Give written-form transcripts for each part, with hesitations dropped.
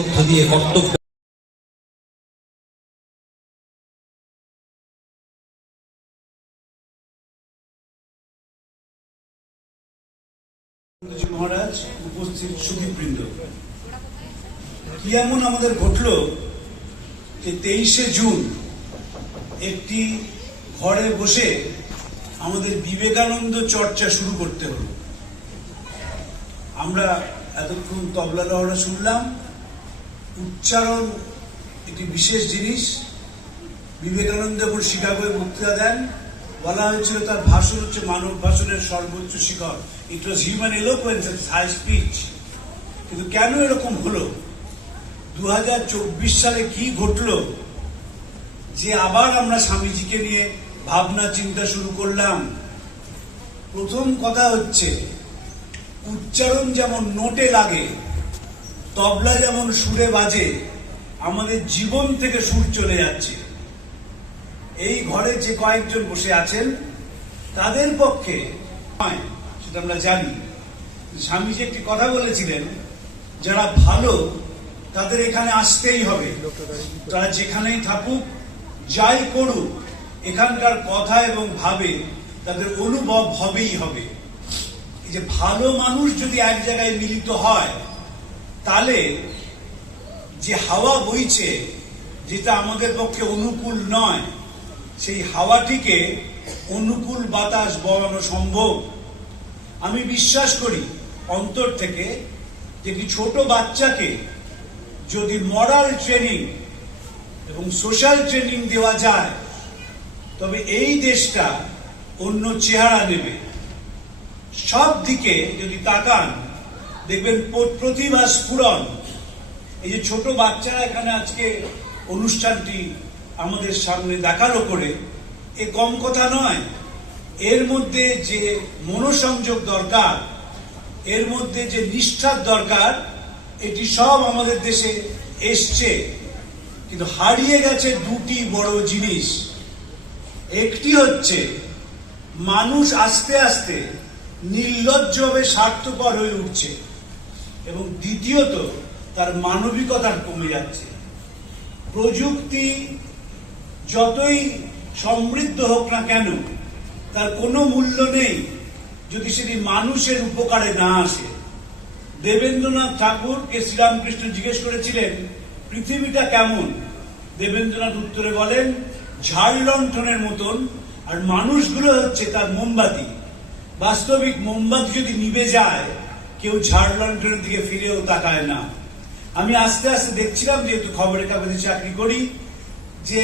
মধ্য দিয়ে কর্তব্য মহারাজ, উপস্থিত সুধীবৃন্দ, কি এমন আমাদের ঘটলো যে 23শে জুন একটি ঘরে বসে আমাদের বিবেকানন্দ চর্চা শুরু করতে হলো। আমরা এতক্ষণ তবলা লহরা শুনলাম। উচ্চারণ একটি বিশেষ জিনিস। বিবেকানন্দ এখন শিকাগোয় বক্তৃতা দেন। বলা হয়েছিল তার ভাষণ হচ্ছে মানব ভাষণের সর্বোচ্চ শিখর। It was human eloquence and high speech. কিন্তু কেন এরকম হলো? 2024 সালে কি ঘটলো যে আবার আমরা স্বামীজিকে নিয়ে ভাবনা চিন্তা শুরু করলাম? প্রথম কথা হচ্ছে, উচ্চারণ যেমন নোটে লাগে, তবলা যেমন সুরে বাজে, আমাদের জীবন থেকে সুর চলে যাচ্ছে। এই ঘরে যে কয়েকজন বসে আছেন তাদের পক্ষে নয়, সেটা আমরা জানি। স্বামীজি একটি কথা বলেছিলেন, যারা ভালো তাদের এখানে আসতেই হবে। তারা যেখানেই থাকুক, যাই করুক, এখানকার কথা এবং ভাবে তাদের অনুভব হবেই হবে। এই যে ভালো মানুষ যদি এক জায়গায় মিলিত হয়, তাহলে যে হাওয়া বইছে, যেটা আমাদের পক্ষে অনুকূল নয়, সেই হাওয়াটিকে অনুকূল বাতাস বওয়ানো সম্ভব। আমি বিশ্বাস করি অন্তর থেকে যে একটি ছোট বাচ্চাকে যদি মরাল ট্রেনিং এবং সোশ্যাল ট্রেনিং দেওয়া যায়, তবে এই দেশটা অন্য চেহারা নেবে। সব দিকে যদি তাকান, দেখবেন প্রতিভা স্ফুরণ। এই যে ছোট বাচ্চারা এখানে আজকে অনুষ্ঠানটি আমাদের সামনে দেখালো করে, এ কম কথা নয়। এর মধ্যে যে মনোসংযোগ দরকার, এর মধ্যে যে নিষ্ঠার দরকার, এটি সব আমাদের দেশে এসছে। কিন্তু হারিয়ে গেছে দুটি বড় জিনিস। একটি হচ্ছে মানুষ আস্তে আস্তে নির্লজ্জভাবে স্বার্থপর হয়ে উঠছে, এবং দ্বিতীয়ত তার মানবিকতা কমে যাচ্ছে। প্রযুক্তি যতই সমৃদ্ধ হোক না কেন, তার কোনো মূল্য নেই যদি সেটি মানুষের উপকারে না আসে। দেবেন্দ্রনাথ ঠাকুরকে শ্রীরামকৃষ্ণ জিজ্ঞেস করেছিলেন, পৃথিবীটা কেমন? দেবেন্দ্রনাথ উত্তরে বলেন, ঝাড় লণ্ঠনের মতন, আর মানুষগুলো হচ্ছে তার মোমবাতি। বাস্তবিক মোমবাতি যদি নিভে যায়, কেউ ঝাড় লণ্ঠনের দিকে ফিরেও তাকায় না। আমি আস্তে আস্তে দেখছিলাম, যেহেতু খবরের কাগজে চাকরি করি, যে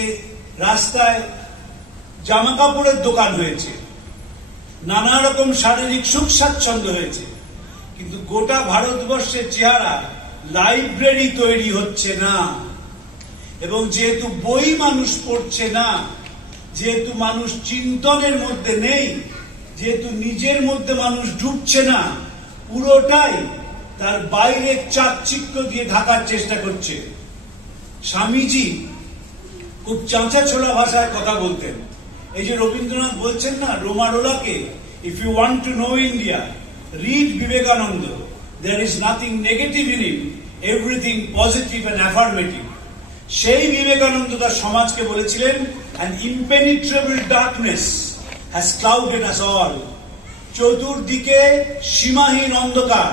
রাস্তায় জামা কাপড়ের দোকান হয়েছে, নানা রকম শারীরিক সুখ স্বাচ্ছন্দ্য হয়েছে, কিন্তু গোটা ভারতবর্ষের চেহারা লাইব্রেরি তৈরি হচ্ছে না। এবং যেহেতু বই মানুষ পড়ছে না, যেহেতু মানুষ চিন্তনের মধ্যে নেই, যেহেতু নিজের মধ্যে মানুষ ডুবছে না, পুরোটাই তার বাইরে চাকচিক্য দিয়ে ঢাকার চেষ্টা করছে। স্বামীজি খুব চাঁচা ছোলা ভাষায় কথা বলতেন। এই যে রবীন্দ্রনাথ বলছেন না রোমারোলাকে, if you want to know India, read Vivekananda, there is nothing negative in him, everything positive and affirmative. সেই বিবেকানন্দ তার সমাজকে বলেছিলেন, an impenetrable darkness has clouded us all. চতুর্দিকে সীমাহীন অন্ধকার,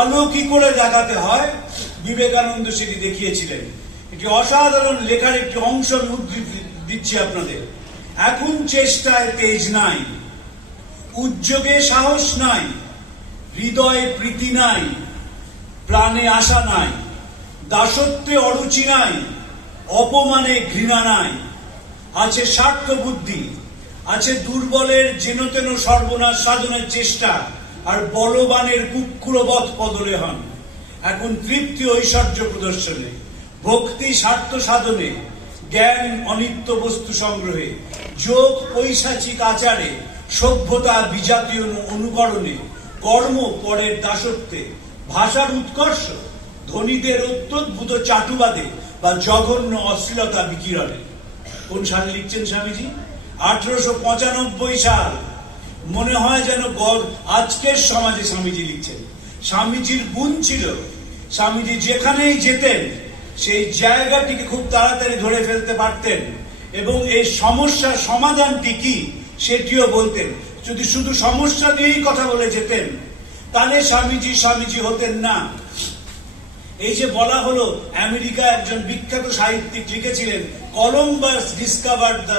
আলো কি করে দেখাতে হয়, বিবেকানন্দ সেটি দেখিয়েছিলেন। এটি অসাধারণ লেখার একটি অংশ আমি উদ্ধৃতি দিচ্ছি আপনাদের। এখন চেষ্টায় তেজ নাই, উদ্যোগে সাহস নাই, হৃদয়ে প্রীতি নাই, প্রাণে আশা নাই, দাসত্বে অরুচি নাই, অপমানে ঘৃণা নাই। আছে স্বার্থ বুদ্ধি, আছে দুর্বলের যেনতেন সর্বনাশ সাধনের চেষ্টা, আর বলবানের কুক্ষুরবৎ পদলে হন। এখন তৃপ্তি ঐশ্বর্য প্রদর্শনে, ভক্তি স্বার্থ সাধনে, জ্ঞান অনিত্য বস্তু সংগ্রহে, যোগ পৈশাচিক আচারে, সভ্যতা বিজাতীয় অনুকরণে, কর্ম পরের দাসত্বে, ভাষার উৎকর্ষ ধনীদের অত্যদ্ভুত চাটুবাদে বা জঘন্য অশ্লীলতা বিকিরণে। কোন সালে লিখছেন স্বামীজি? 1895 সাল। মনে হয় যেন আজকের সমাজে স্বামীজি লিখছেন। স্বামীজির গুণ ছিল স্বামীজি যেখানেই যেতেন সেই জায়গাটিকে খুব তাড়াতাড়ি ধরে ফেলতে পারতেন এবং এই সমস্যার সমাধানটি কি সেটিও বলতেন। যদি শুধু সমস্যা নিয়েই কথা বলে যেতেন তাহলে স্বামীজি হতেন না। এই যে বলা হলো আমেরিকা একজন বিখ্যাত সাহিত্যিক লিখেছিলেন, Columbus discovered the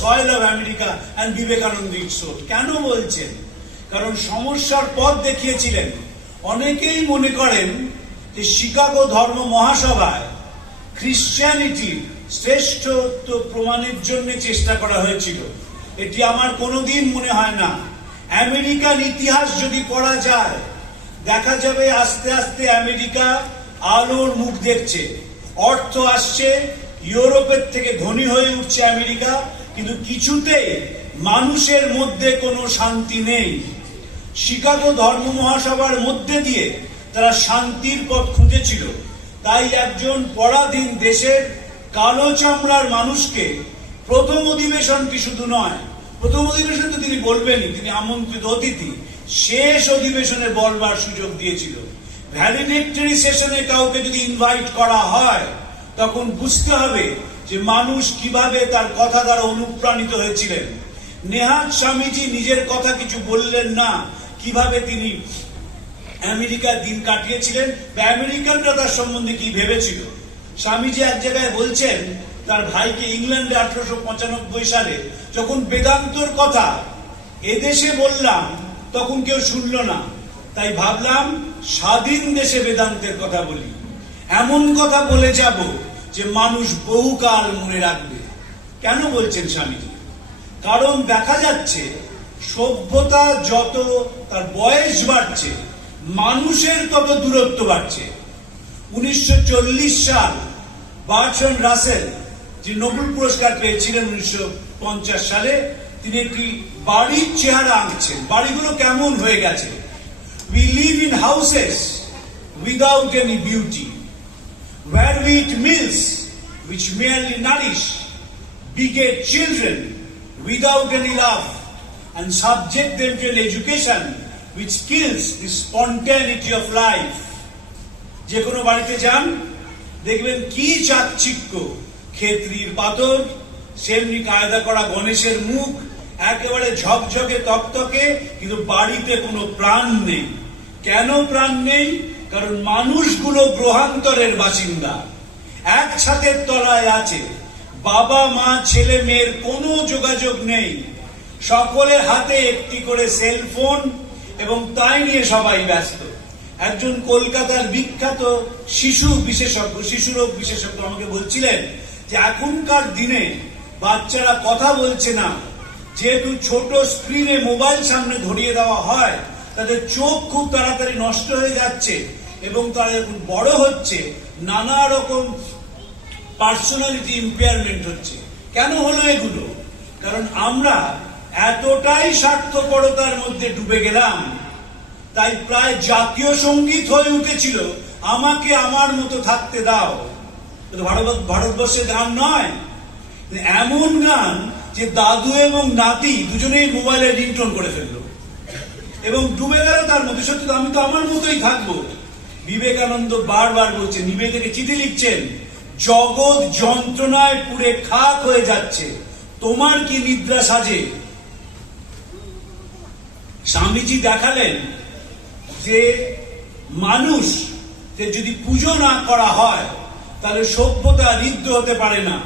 soil of America and Vivekananda its soul. কেন বলছেন? কারণ সমস্যার পথ দেখিয়েছিলেন। অনেকেই মনে করেন যে শিকাগো ধর্ম মহাসভায় খ্রিস্টানিটির শ্রেষ্ঠত্ব প্রমাণের জন্য চেষ্টা করা হয়েছিল। এটি আমার কোনোদিন মনে হয় না। আমেরিকান ইতিহাস যদি পড়া যায় দেখা যাবে আস্তে আস্তে আমেরিকা আলোর মুখ দেখছে, অর্থ আসছে, ইউরোপের থেকে ধনী হয়ে উঠছে আমেরিকা, কিন্তু কিছুতেই মানুষের মধ্যে কোনো শান্তি নেই। শিকাগো ধর্ম মহাসভার মধ্যে দিয়ে তারা শান্তির পথ খুঁজেছিল। তাই একজন পরাধীন দেশের কালো চামড়ার মানুষকে প্রথম অধিবেশনটি শুধু নয়, প্রথম অধিবেশন তো তিনি বলবেনই, তিনি আমন্ত্রিত অতিথি, শেষ অধিবেশনে বলবার সুযোগ দিয়েছিল। ভ্যালিডেক্টরি সেশনে কাউকে যদি ইনভাইট করা হয় তখন বুঝতে হবে যে মানুষ কিভাবে তার কথা দ্বারা অনুপ্রাণিত হয়েছিলেন। নেহাত স্বামীজি নিজের কথা কিছু বললেন না কিভাবে তিনি আমেরিকার দিন কাটিয়েছিলেন বা আমেরিকানরা তার সম্বন্ধে কি ভেবেছিল। স্বামীজি এক জায়গায় বলছেন তার ভাইকে ইংল্যান্ডে 1895 সালে যখন বেদান্তর কথা এদেশে বললাম তখন কেউ শুনল না, তাই ভাবলাম স্বাধীন দেশে বেদান্তের কথা বলি, এমন কথা বলে যাব যে মানুষ বহুকাল মনে রাখবে। কেন বলছেন স্বামীজি? কারণ দেখা যাচ্ছে সভ্যতা যত তার বয়স বাড়ছে মানুষের তত দূরত্ব বাড়ছে। 1940 সাল বার্ট্রান্ড রাসেল, যিনি নোবেল পুরস্কার পেয়েছিলেন 1950 সালে, তিনি একটি বাড়ির চেহারা আঁকছেন। বাড়িগুলো কেমন হয়ে গেছে? We live in houses without any beauty, where we eat meals which merely nourish, beget children without any love, and subject them to an education which kills the spontaneity of life. যে কোনো বাড়িতে যান দেখবেন কি চাকচিক্য, ক্ষেত্রীর পাথর, সেমনি কায়দা করা গণেশের মুখ, একেবারে ঝকঝকে তকতকে, কিন্তু বাড়িতে কোনো প্রাণ নেই। কেন প্রাণ নেই? কারণ মানুষগুলো গ্রহান্তরের বাসিন্দা, এক ছাদের তলায় আছে, বাবা মা ছেলে মেয়ের কোনো যোগাযোগ নেই, সকলের হাতে একটি করে সেলফোন এবং তাই নিয়ে সবাই ব্যস্ত। একজন কলকাতার বিখ্যাত শিশুরোগ বিশেষজ্ঞ আমাকে বলছিলেন যে এখনকার দিনে বাচ্চারা কথা বলছে না, যেহেতু ছোট স্ক্রিনে মোবাইল সামনে ধরিয়ে দেওয়া হয় তাদের চোখ খুব তাড়াতাড়ি নষ্ট হয়ে যাচ্ছে এবং তারা যখন বড় হচ্ছে নানা রকম পার্সোনালিটি ইম্পেয়ারমেন্ট হচ্ছে। কেন হলো এগুলো? কারণ আমরা এতটাই স্বার্থপরতার মধ্যে ডুবে গেলাম, তাই প্রায় জাতীয় সঙ্গীত হয়ে উঠেছিল আমাকে আমার মতো থাকতে দাও। ভারতবর্ষের গান নয়, এমন গান যে দাদু এবং নাতি দুজনেই মোবাইলে রিংটোন করে ফেললো এবং ডুবে গেল তার মধ্যে। সত্যি তো আমি তো আমার মতোই থাকবো। বিবেকানন্দ বারবার বলছেন, নিবে থেকে চিঠি লিখছেন, জগৎ যন্ত্রণায় পুড়ে খাক হয়ে যাচ্ছে, তোমার কি নিদ্রা সাজে? স্বামীজি দেখালেন যে মানুষ যদি পুজো না করা হয় তাহলে সভ্যতা ঋদ্ধ হতে পারে না।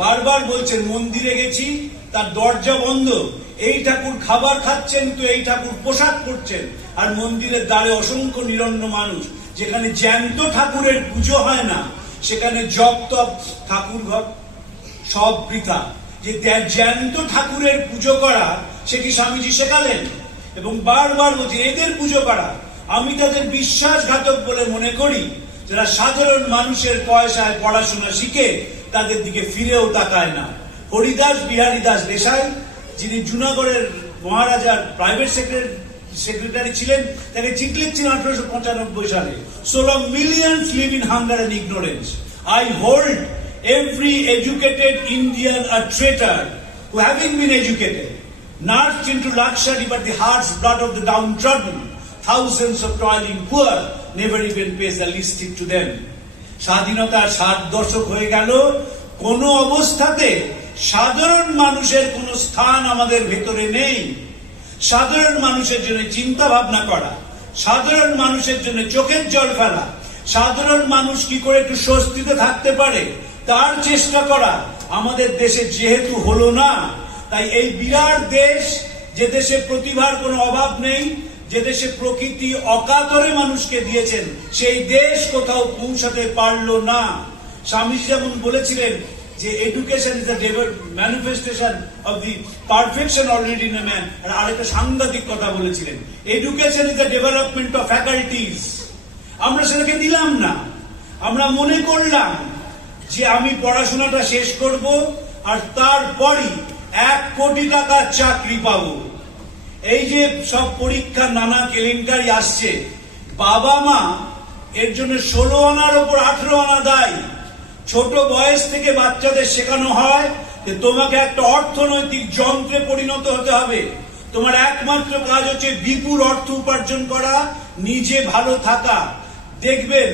বারবার বলছেন মন্দিরে গেছি, তার দরজা বন্ধ, এই ঠাকুর খাবার খাচ্ছেন তো এই ঠাকুর পোশাক পরছেন, আর মন্দিরের দ্বারে অসংখ্য নিরন্ন মানুষ। যেখানে জ্যান্ত ঠাকুরের পুজো হয় না সেখানে জপ তপ ঠাকুর ঘর সব বৃথা। যে জ্যান্ত ঠাকুরের পুজো করা সেটি স্বামীজি শেখালেন এবং বারবার বলছে এদের পুজো করা। আমি তাদের বিশ্বাসঘাতক বলে মনে করি যারা সাধারণ মানুষের পয়সায় পড়াশোনা শিখে তাদের দিকে ফিরেও তাকায় না। হরিদাস বিহারী দাস দেশাই, যিনি জুনাগড়ের মহারাজার প্রাইভেট সেক্রেটারি ছিলেন, তাকে চিঠি লিখছিলেন 1895 সালে, so long millions live in hunger and ignorance, I hold every educated Indian a traitor who, having been educated, nursed into luxury but the heart's blood of the downtrodden, thousands of toiling poor never even pays the lipstick to them. স্বাধীনতার 60 দশক হয়ে গেল, কোন অবস্থাতে সাধারণ মানুষের কোন স্থান আমাদের ভেতরে নেই। সাধারণ মানুষের জন্য চিন্তা ভাবনা করা, সাধারণ মানুষের জন্য চোখের জল ফেলা, সাধারণ মানুষ কি করে একটু স্বস্তিতে থাকতে পারে তার চেষ্টা করা আমাদের দেশে যেহেতু হলো না, তাই এই বিরাট দেশ, যে দেশে প্রতিভার কোনো অভাব নেই, যে দেশে প্রকৃতি অকাতরে মানুষকে দিয়েছেন, সেই দেশ কোথাও পৌঁছাতে পারলো না। স্বামীজি যেমন বলেছিলেন যে education is the manifestation of the perfection already in a man, আর আরেকটা সাংঘাতিক কথা বলেছিলেন, education is the development of faculties. আমরা সেটাকে দিলাম না। আমরা মনে করলাম যে আমি পড়াশোনাটা শেষ করব আর তারপরই 1 কোটি টাকার চাকরি পাবো। এই যে সব পরীক্ষা নানা কেলেঙ্কারি আসছে, বাবা মা এর জন্য 16 আনার উপর 18 আনা দেয়। ছোট বয়স থেকে বাচ্চাদের শেখানো হয় যে তোমাকে একটা অর্থনৈতিক যন্ত্রে পরিণত হতে হবে, তোমার একমাত্র কাজ হচ্ছে বিপুল অর্থ উপার্জন করা, নিজে ভালো থাকা। দেখবেন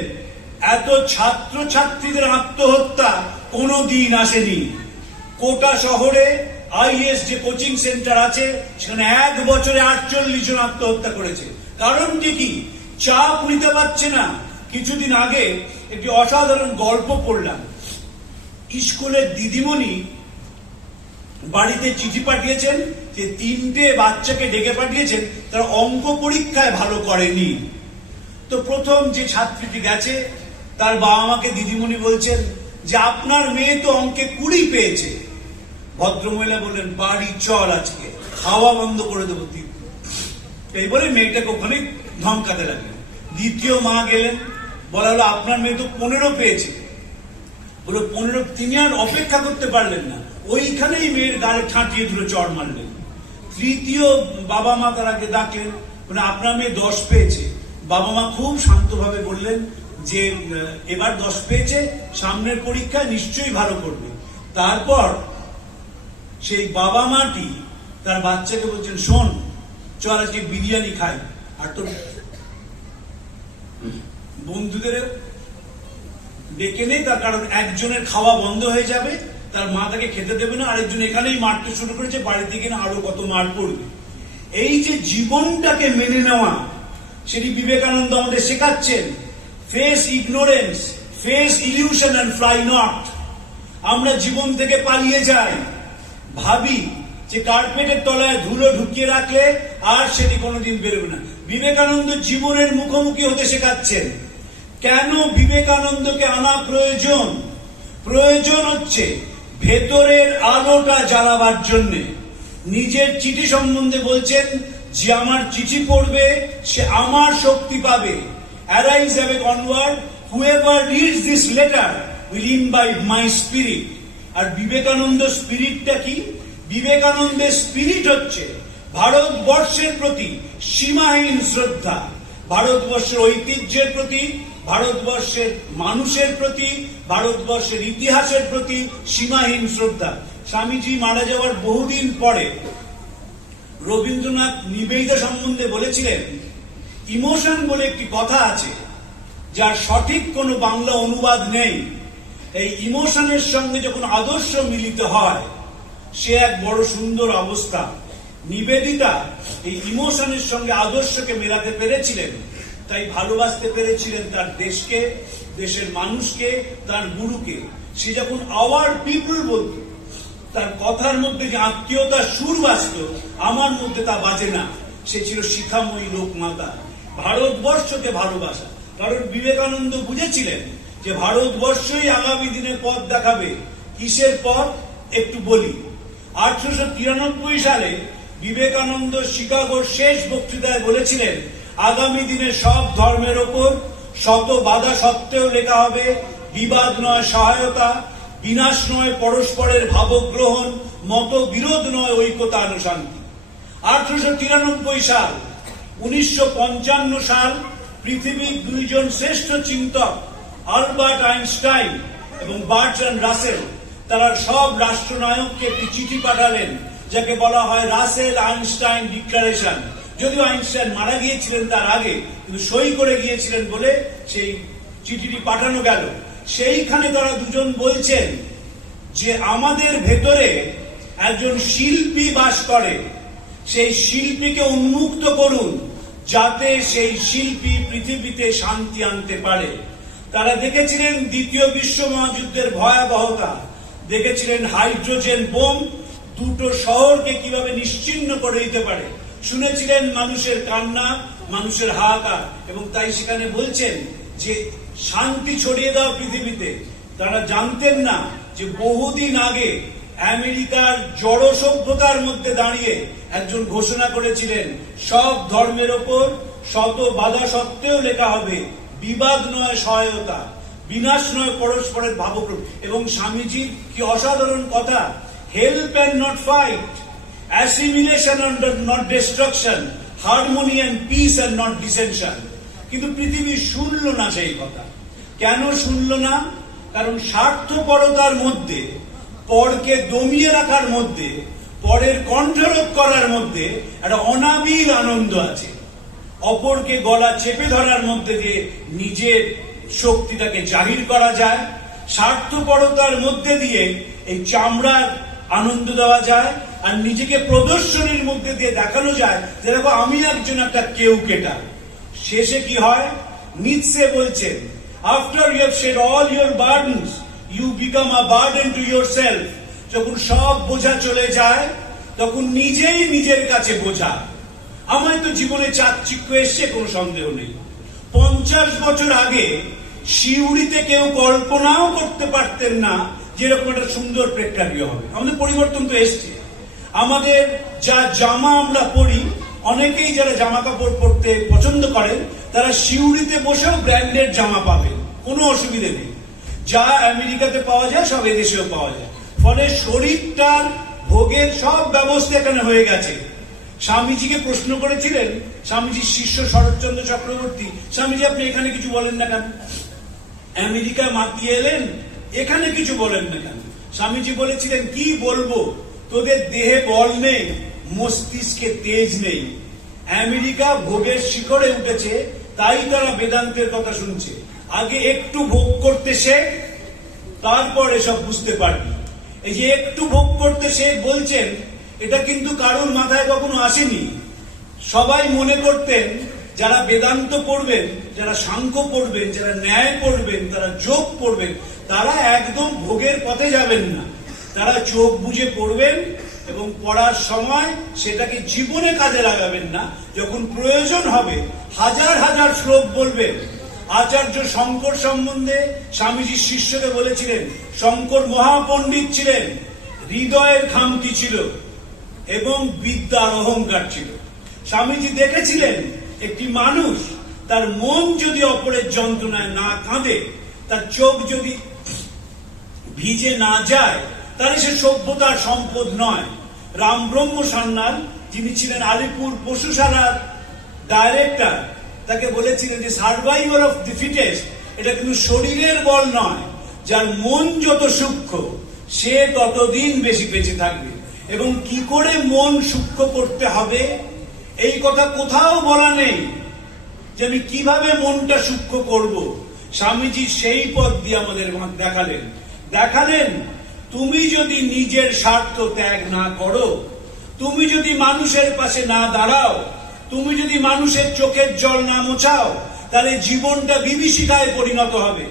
এত ছাত্র ছাত্রীদের আত্মহত্যা কোনোদিন আসেনি। কোটা শহরে আইএস যে কোচিং সেন্টার আছে, সেখানে 1 বছরে 48 জন আত্মহত্যা করেছে। কারণটি কি? চাপ নিতে পারছে না। কিছুদিন আগে একটি অসাধারণ গল্প পড়লাম। স্কুলের দিদিমণি বাড়িতে চিঠি পাঠিয়েছেন যে 3টে বাচ্চাকে ডেকে পাঠিয়েছেন, তারা অঙ্ক পরীক্ষায় ভালো করেনি। তো প্রথম যে ছাত্রীটি গেছে, তার বাবা মাকে দিদিমণি বলছেন যে আপনার মেয়ে তো অঙ্কে 20 পেয়েছে। ভদ্রমহিলা বললেন বাড়ি চল, আজকে খাওয়া বন্ধ করে দেবো তুই। এই বলে মেয়েটাকে ওখানে ধমকাতে লাগলেন। দ্বিতীয় মা গেলেন, বলা হলো আপনার মেয়ে তো 15 পেয়েছে। বলে 15? তিনি আর অপেক্ষা করতে পারলেন না, ওইখানেই মেয়ের গালে ঠাঁটিয়ে ধরে চড় মারলেন। তৃতীয় বাবা মা তারাকে ডাকলেন, মানে আপনার মেয়ে 10 পেয়েছে। বাবা মা খুব শান্তভাবে বললেন যে এবার 10 পেয়েছে, সামনের পরীক্ষায় নিশ্চয়ই ভালো করবে। তারপর সেই বাবা মাটি তার বাচ্চাকে বলছেন শোন চল আজকে বিরিয়ানি খাই, আর তোর বন্ধুদের ডেকে নেই, তার কারণ একজনের খাওয়া বন্ধ হয়ে যাবে, তার মা তাকে খেতে দেবে না, আরেকজন এখানেই মারতে শুরু করেছে, বাড়িতে গিয়ে আরো কত মার পড়বে। এই যে জীবনটাকে মেনে নেওয়া, সেটি বিবেকানন্দ আমাদের শেখাচ্ছেন। Face ignorance, face illusion and fly not. আমরা জীবন থেকে পালিয়ে যাই, ভাবি যে কার্পেটের তলায় ধুলো ঢুকিয়ে রাখলে আর সেটি কোনোদিন বেরোবে না। বিবেকানন্দ জীবনের মুখোমুখি হতে শেখাচ্ছেন। কেন বিবেকানন্দকে আনা প্রয়োজন? প্রয়োজন হচ্ছে ভেতরের আলোটা জ্বালাবার জন্যে। নিজের চিঠি সম্বন্ধে বলছেন যে আমার চিঠি পড়বে সে আমার শক্তি পাবে। Arise awake onward, whoever reads this letter will imbibe my spirit. আর বিবেকানন্দ স্পিরিটটা কি? বিবেকানন্দের স্পিরিট হচ্ছে ভারতবর্ষের প্রতি সীমাহীন শ্রদ্ধা, ভারতবর্ষের ঐতিহ্যের প্রতি, ভারতবর্ষের মানুষের প্রতি, ভারতবর্ষের ইতিহাসের প্রতি সীমাহীন শ্রদ্ধা। স্বামীজি মারা যাওয়ার বহুদিন পরে রবীন্দ্রনাথ নিবেদিতা সম্বন্ধে বলেছিলেন, ইমোশন বলে একটি কথা আছে যার সঠিক কোনো বাংলা অনুবাদ নেই। এই ইমোশনের সঙ্গে যখন আদর্শ মিলিত হয় সে এক বড় সুন্দর অবস্থা। নিবেদিতা এই ইমোশনের সঙ্গে আদর্শকে মেলাতে পেরেছিলেন, তাই ভালোবাসতে পেরেছিলেন তার দেশকে, দেশের মানুষকে, তার গুরুকে। সে যখন আওয়ার পিপল বলত, তার কথার মধ্যে যে আত্মীয়তার সুর বাজত, আমার মধ্যে তা বাজে না। সে ছিল শিখাময়ী লোকমাতা, ভারতবর্ষকে ভালোবাসা। কারণ বিবেকানন্দ বুঝেছিলেন যে ভারতবর্ষই আগামী দিনে পথ দেখাবে। কিসের পথ একটু বলি। 1893 সালে বিবেকানন্দ শিকাগোর শেষ বক্তৃতায় বলেছিলেন, আগামী দিনে সব ধর্মের ওপর শত বাধা সত্ত্বেও লেখা হবে বিবাদ নয় সহায়তা, বিনাশ নয় পরস্পরের ভাবগ্রহণ, মত বিরোধ নয় ঐকতানুশান্তি। 1893 সাল, 1955 সাল পৃথিবীর 2 জন শ্রেষ্ঠ চিন্তক আলবার্ট আইনস্টাইন এবং বার্ট্রান্ড রাসেল, তারা সব রাষ্ট্রনায়ককে একটি চিঠি পাঠালেন যাকে বলা হয় রাসেল আইনস্টাইন ডিক্লারেশন। যদিও আইনস্টাইন মারা গিয়েছিলেন তার আগে, কিন্তু সই করে গিয়েছিলেন বলে সেই চিঠিটি পাঠানো গেল। সেইখানে তারা দুজন বলছেন যে আমাদের ভেতরে একজন শিল্পী বাস করে, সেই শিল্পীকে উন্মুক্ত করুন যাতে সেই শিল্পী পৃথিবীতে শান্তি আনতে পারে। তারা দেখেছিলেন দ্বিতীয় বিশ্ব মহাযুদ্ধের ভয়াবহতা, দেখেছিলেন হাইড্রোজেন বোম দুটো শহরকে কিভাবে নিশ্চিহ্ন করে দিতে পারে, শুনেছিলেন মানুষের কান্না, মানুষের হাহাকার, এবং তাই সেখানে বলছেন যে শান্তি ছড়িয়ে দাও পৃথিবীতে। তারা জানতেন না যে বহুদিন আগে আমেরিকার জড় সভ্যতার মধ্যে দাঁড়িয়ে একজন ঘোষণা করেছিলেন সব ধর্মের ওপর শত বাধা সত্ত্বেও লেখা হবে বিবাদ নয় সহায়তা, বিনাশ নয় পরস্পরের ভাবগ্রহণ। এবং স্বামীজির কি অসাধারণ কথা, help and not fight, assimilation and not destruction, harmony and peace and not dissension. কিন্তু পৃথিবী শুনল না সেই কথা। কেন শুনল না? কারণ স্বার্থপরতার মধ্যে, পরকে দমিয়ে রাখার মধ্যে, পরের কণ্ঠরোধ করার মধ্যে একটা অনাবিল আনন্দ আছে। অপরকে গলা চেপে ধরার মধ্যে দিয়ে নিজের শক্তিটাকে জাহির করা যায়, স্বার্থপরতার মধ্যে দিয়ে এই চামড়ার আনন্দ দেওয়া যায়, আর নিজেকে প্রদর্শনীর মধ্যে দিয়ে দেখানো যায় যে দেখো আমি একজন একটা কেউ কেটা। শেষে কি হয়? নিৎসে বলছেন, after you have shed all your burdens you become a burden to yourself. যখন সব বোঝা চলে যায় তখন নিজেই নিজের কাছে বোঝা। আমার তো জীবনে চাকচিক্য এসছে, কোনো সন্দেহ নেই। 50 বছর আগে শিউড়িতে কেউ কল্পনাও করতে পারতেন না যে এরকম একটা সুন্দর প্রেক্ষাগৃহ হবে। আমাদের পরিবর্তন তো এসছে। আমাদের যা জামা আমরা পরি, অনেকেই যারা জামা কাপড় পরতে পছন্দ করেন তারা শিউড়িতে বসেও ব্র্যান্ডেড জামা পাবেন, কোনো অসুবিধে নেই। যা আমেরিকাতে পাওয়া যায় সব এদেশেও পাওয়া যায়। ফলে শরীরটার ভোগের সব ব্যবস্থা এখানে হয়ে গেছে। স্বামীজিকে প্রশ্ন করেছিলেন স্বামীজির শিষ্য শরৎচন্দ্র চক্রবর্তী, স্বামীজি আপনি এখানে কিছু বলেন না কেন? আমেরিকা মাতিয়ে এলেন, এখানে কিছু বলেন না কেন? স্বামীজি বলেছিলেন কি বলবো, তোদের দেহে বল নেই, মস্তিষ্কে তেজ নেই। আমেরিকা ভোগের শিখরে উঠেছে, তাই তারা বেদান্তের কথা শুনছে। আগে একটু ভোগ করতে শেখ, তারপর এসব বুঝতে পারবি। এই যে একটু ভোগ করতে শেখ বলছেন, এটা কিন্তু কারোর মাথায় কখনো আসেনি। সবাই মনে করতেন যারা বেদান্ত পড়বেন, যারা সাংখ্য পড়বেন, যারা ন্যায় পড়বেন, তারা যোগ পড়বেন, তারা একদম ভোগের পথে যাবেন না। তারা চোখ বুঝে পড়বেন এবং পড়ার সময় সেটাকে জীবনে কাজে লাগাবেন না। যখন প্রয়োজন হবে হাজার হাজার শ্লোক বলবেন। আচার্য শঙ্কর সম্বন্ধে স্বামীজির শিষ্যকে বলেছিলেন, শঙ্কর মহাপণ্ডিত ছিলেন, হৃদয়ের খামতি ছিল এবং বিদ্যার অহংকার ছিল। স্বামীজি দেখেছিলেন একটি মানুষ তার মন যদি অপরের যন্ত্রণায় না কাঁদে, তার চোখ যদি ভিজে না যায়, তাহলে সে সভ্যতার সম্পদ নয়। রামব্রহ্ম সান্যাল, যিনি ছিলেন আলিপুর পশুশালার ডাইরেক্টর, তাকে বলেছিলেন যে সার্ভাইভার অফ দি ফিটেস্ট এটা কিন্তু শরীরের বল নয়, যার মন যত সূক্ষ্ম সে ততদিন বেশি বেঁচে থাকবে। এবং কি করে মন সূক্ষ্ম করতে হবে এই কথা কোথাও বলা নেই যে আমি কিভাবে মনটা সূক্ষ্ম করব। স্বামীজি সেই পথ দিয়ে আমাদের দেখালেন তুমি যদি নিজের স্বার্থ ত্যাগ না করো, তুমি যদি মানুষের পাশে না দাঁড়াও, তুমি যদি মানুষের চোখের জল না মোছাও, তাহলে জীবনটা বিভীষিকায় পরিণত হবে।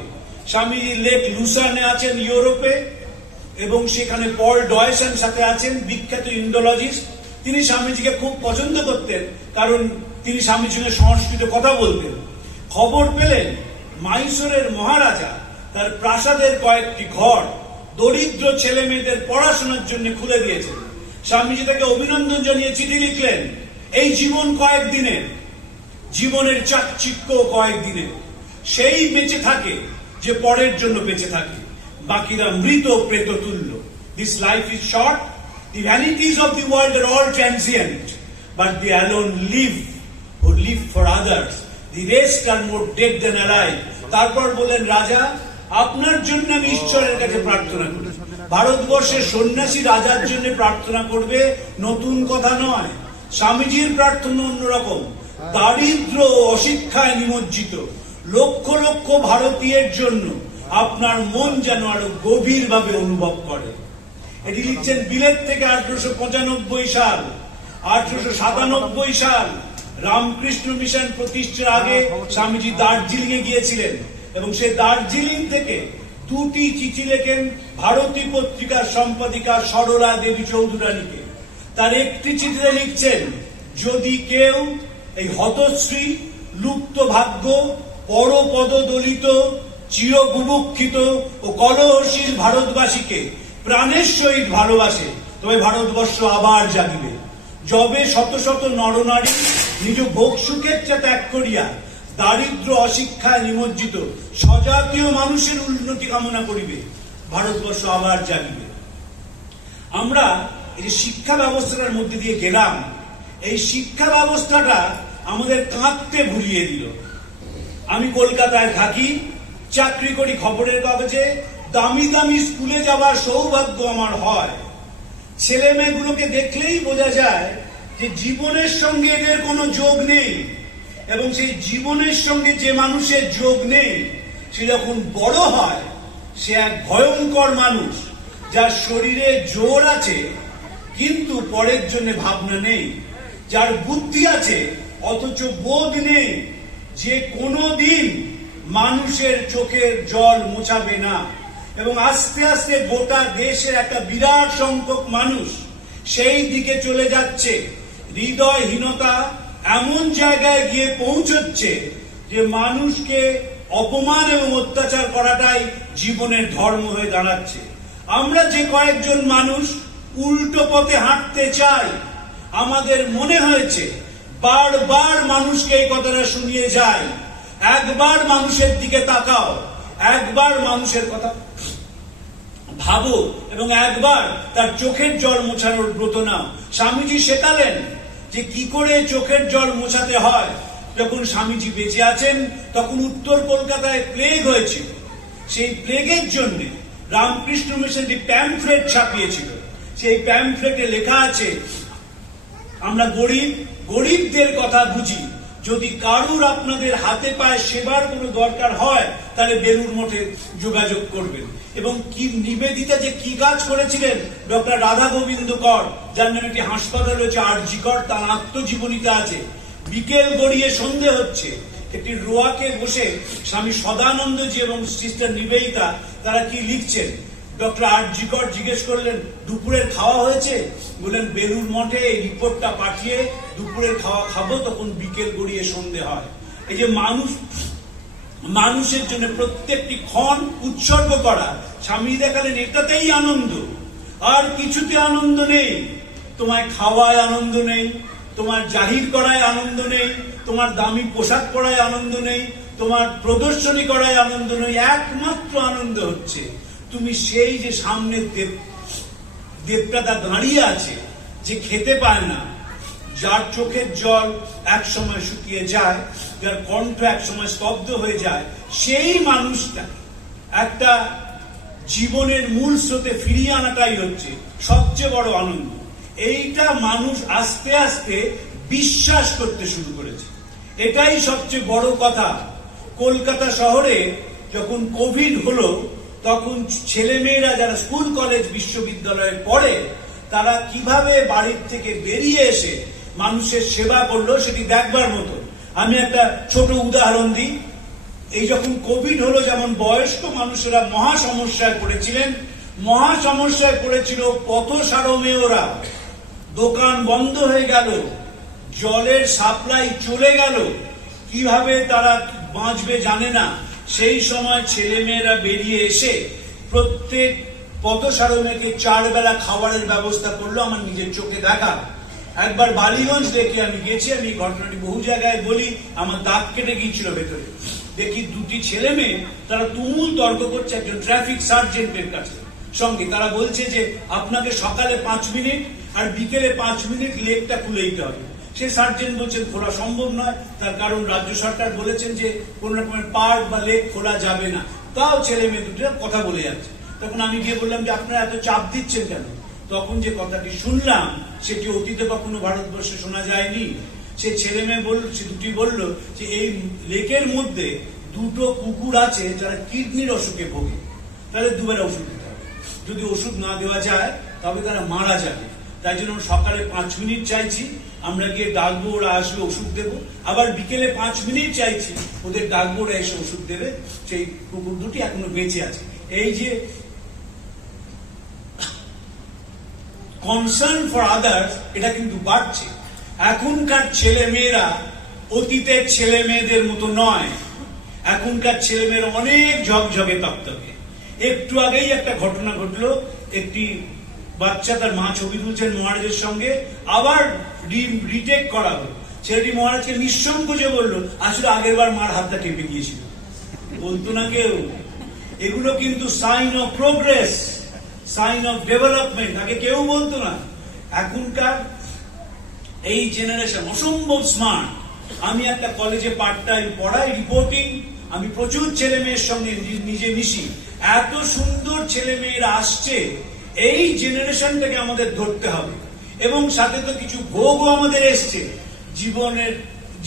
স্বামীজি লেক লুসানে আছেন ইউরোপে, এবং সেখানে পল ডয়েসের সাথে আছেন বিখ্যাত ইন্ডোলজিস্ট। তিনি স্বামীজিকে খুব পছন্দ করতেন, কারণ তিনি স্বামীজির সঙ্গে সংস্কৃত কথা বলতেন। খবর পেলেন মাইসোরের মহারাজা তার প্রাসাদের কয়েকটি ঘর দরিদ্র ছেলে মেয়েদের পড়াশোনার জন্য খুলে দিয়েছেন। স্বামীজি তাকে অভিনন্দন জানিয়ে চিঠি লিখলেন, এই জীবন কয়েকদিনের, জীবনের চাকচিক্য কয়েকদিনের। সেই বেঁচে থাকে যে পরের জন্য বেঁচে থাকে, বাকিরা মৃত প্রেত তুল্য। This life is short, the vanities of the world are all transient, but the alone live who live for others, the rest are more dead than alive. তারপর বললেন, রাজা আপনার জন্য আমি ঈশ্বরের কাছে প্রার্থনা করি। ভারতবর্ষের সন্ন্যাসী রাজার জন্য প্রার্থনা করবে নতুন কথা নয়। স্বামীজির প্রার্থনা অন্যরকম। দারিদ্র ও অশিক্ষায় নিমজ্জিত লক্ষ লক্ষ ভারতীয়ের জন্য আপনার মন যেন আরো গভীরভাবে অনুভব করে। এটি লিখছেন বিলেত থেকে 1895 সাল। 1897 সাল রামকৃষ্ণ মিশন প্রতিষ্ঠার আগে স্বামীজি দার্জিলিং এ গিয়েছিলেন এবং সে দার্জিলিং থেকে দুটি চিঠি লেখেন ভারতী পত্রিকার সম্পাদিকা সরলা দেবী চৌধুরানীকে। তার একটি চিঠিতে লিখছেন, যদি কেউ এই হতশ্রী, লুপ্ত ভাগ্য, পরপদদলিত, চিরবুভুক্ষিত ও কলহশীল ভারতবাসীকে প্রাণের সহিত ভালোবাসে, তবে ভারতবর্ষ আবার জাগিবে। যবে শত শত নরনারী নিজ ভোগ সুখেচ্ছা ত্যাগ করিয়া দারিদ্র অশিক্ষায় নিমজ্জিত স্বজাতীয় মানুষের উন্নতি কামনা করিবে, ভারতবর্ষ আবার জাগিবে। আমরা এই যে শিক্ষা ব্যবস্থাটার মধ্যে দিয়ে গেলাম, এই শিক্ষা ব্যবস্থাটা আমাদের কাঁদতে ভুলিয়ে দিল। আমি কলকাতায় থাকি, চাকরি করি খবরের কাগজে, দামি দামি স্কুলে যাওয়ার সৌভাগ্য আমার হয়। ছেলে মেয়েগুলোকে দেখলেই বোঝা যায় যে জীবনের সঙ্গে এদের কোনো যোগ নেই, এবং সেই জীবনের সঙ্গে যে মানুষের যোগ নেই সে যখন বড় হয় সে এক ভয়ঙ্কর মানুষ, যার শরীরে জোর আছে কিন্তু পরের জন্য ভাবনা নেই, যার বুদ্ধি আছে অথচ বোধ নেই, যে কোনো দিন মানুষের চোখের জল মোছাবে না। এবং আস্তে আস্তে গোটা দেশের একটা বিরাট সংখ্যক মানুষ সেই দিকে চলে যাচ্ছে। হৃদয়হীনতা এমন জায়গায় গিয়ে পৌঁছচ্ছে যে মানুষকে অপমান এবং অত্যাচার করাটাই জীবনের ধর্ম হয়ে দাঁড়াচ্ছে। আমরা যে কয়েকজন মানুষ উল্টো পথে হাঁটতে চাই, আমাদের মনে হয়েছে বারবার মানুষকে এই কথাটা শুনিয়ে যায়, একবার মানুষের দিকে তাকাও, একবার মানুষের কথা ভাবো এবং একবার তার চোখের জল মোছানোর ব্রত নাও। স্বামীজি শেখালেন যে কি করে চোখের জল মোছাতে হয়। যখন স্বামীজি বেঁচে আছেন তখন উত্তর কলকাতায় প্লেগ হয়েছিল। সেই প্লেগের জন্য রামকৃষ্ণ মিশন যে প্যামফ্লেট ছাপিয়েছিল, সেই প্যামফ্লেটে লেখা আছে, আমরা গরিবদের কথা বুঝি, যদি কারুর আপনাদের হাতে পায়ে সেবার কোনো দরকার হয় তাহলে বেলুড় মঠে যোগাযোগ করবেন। এবং কি নিবেদিতা যে কি কাজ করেছিলেন ডক্টর রাধা গোবিন্দ কর, যার নামে একটি হাসপাতাল রয়েছে আর.জি. কর, তার আত্মজীবনীতে আছে। বিকেল গড়িয়ে সন্ধে হচ্ছে, একটি রোয়াকে বসে স্বামী সদানন্দজি এবং সিস্টার নিবেদিতা তারা কি লিখছেন। ডক্টর আর.জি. কর জিজ্ঞেস করলেন, দুপুরের খাওয়া হয়েছে? বললেন, বেলুড় মঠে এই রিপোর্টটা পাঠিয়ে দুপুরের খাওয়া খাবো, তখন বিকেল গড়িয়ে সন্ধে হয়। এই যে মানুষের জন্য প্রত্যেকটি ক্ষণ উৎসর্গ করা, স্বামী দেখালেন এটাতেই আনন্দ, আর কিছুতে আনন্দ নেই। তোমায় খাওয়ায় আনন্দ নেই, তোমার জাহির করায় আনন্দ নেই, তোমার দামি পোশাক পরায় আনন্দ নেই, তোমার প্রদর্শনী করায় আনন্দ নেই। একমাত্র আনন্দ হচ্ছে তুমি সেই যে সামনে দেবপ্রাতা দাঁড়িয়ে আছে, যে খেতে পায় না, যার চোখের জল এক সময় শুকিয়ে যায়, যার কণ্ঠ এক সময় স্তব্ধ হয়ে যায়, সেই মানুষটা একটা জীবনের মূল স্রোতে ফিরিয়ে আনাটাই হচ্ছে সবচেয়ে বড় আনন্দ। এইটা মানুষ আস্তে আস্তে বিশ্বাস করতে শুরু করেছে, এটাই সবচেয়ে বড় কথা। কলকাতা শহরে যখন কোভিড হলো তখন ছেলেমেয়েরা যারা স্কুল কলেজ বিশ্ববিদ্যালয়ে পড়ে তারা কিভাবে বাড়ির থেকে বেরিয়ে এসে মানুষের সেবা করলো সেটি দেখবার মতো। আমি একটা ছোট উদাহরণ দিই। এই যখন কোভিড হলো, যেমন বয়স্ক মানুষেরা মহা সমস্যায় পড়েছিলেন, মহা সমস্যায় পড়েছিল পথসারমেয়রা। দোকান বন্ধ হয়ে গেল, জলের সাপ্লাই চলে গেল, কিভাবে তারা বাঁচবে জানে না। সেই সময় ছেলেমেয়েরা বেরিয়ে এসে প্রত্যেক পথসারমেয়কে 4 বেলা খাবারের ব্যবস্থা করলো। আমার নিজের চোখে দেখা। একবার বালিগঞ্জ দেখে আমি গেছি, আমি ঘটনাটি বহু জায়গায় বলি, আমার দাগ কেটে গিয়েছিল ভেতরে। দেখি দুটি ছেলে মেয়ে তারা তুমুল তর্ক করছে একজন ট্রাফিক সার্জেন্টের কাছে সঙ্গে। তারা বলছে যে আপনাকে সকালে 5 মিনিট আর বিকেলে 5 মিনিট লেকটা খুলে দিতে হবে। সে সার্জেন্ট বলছেন খোলা সম্ভব নয়, তার কারণ রাজ্য সরকার বলেছেন যে কোন রকমের পার্ক বা লেক খোলা যাবে না। তাও ছেলে মেয়ে দুটো কথা বলে যাচ্ছে। তখন আমি গিয়ে বললাম যে আপনারা এত চাপ দিচ্ছেন কেন? তখন যে কথাটি শুনলাম সেটি অতীতে কখনো ভারতবর্ষে শোনা যায়নি। সে ছেলে মেয়ে বলল, সে দুটি বলল যে এই লেকের মধ্যে দুটো কুকুর আছে যারা কিডনির অসুখে ভোগে, তাহলে দুবেলা ওষুধ দিতে হবে, যদি ওষুধ না দেওয়া যায় তবে তারা মারা যাবে। তাই জন্য সকালে 5 মিনিট চাইছি, আমরা গিয়ে ডাকবো, ওরা আসবে, ওষুধ দেবো। আবার বিকেলে 5 মিনিট চাইছি, ওদের ডাকবো, ওরা এসে ওষুধ দেবে। সেই কুকুর দুটি এখনো বেঁচে আছে। এই যে কনসার্ন ফর আদার্স, এটা কিন্তু বাড়ছে। এখনকার ছেলে মেয়েরা অতীতের ছেলে মেয়েদের মতো নয়। এখনকার ছেলে মেয়েরা অনেক ঝকঝকে তকতকে। একটু আগেই একটা ঘটনা ঘটলো, একটি বাচ্চা তার মা ছবি তুলছেন মহারাজের সঙ্গে, আবার রিটেক করা হলো। ছেলেটি মহারাজকে নিঃসংকোচে বললো, আসলে আগের বার মার হাতটা কেঁপে গিয়েছিল। বলতো না কেউ। এগুলো কিন্তু sign of progress, sign of development. আগে কেউ বলতো না। এখনকার এই জেনারেশন অসম্ভব স্মার্ট। আমি একটা কলেজে পার্ট টাইম পড়াই, রিপোর্টিং, আমি প্রচুর ছেলে মেয়ের সঙ্গে নিজে মিশি। এত সুন্দর ছেলে মেয়েরা আসছে, এই জেনারেশনটাকে আমাদের ধরতে হবে। এবং সাথে তো কিছু ভোগও আমাদের এসছে,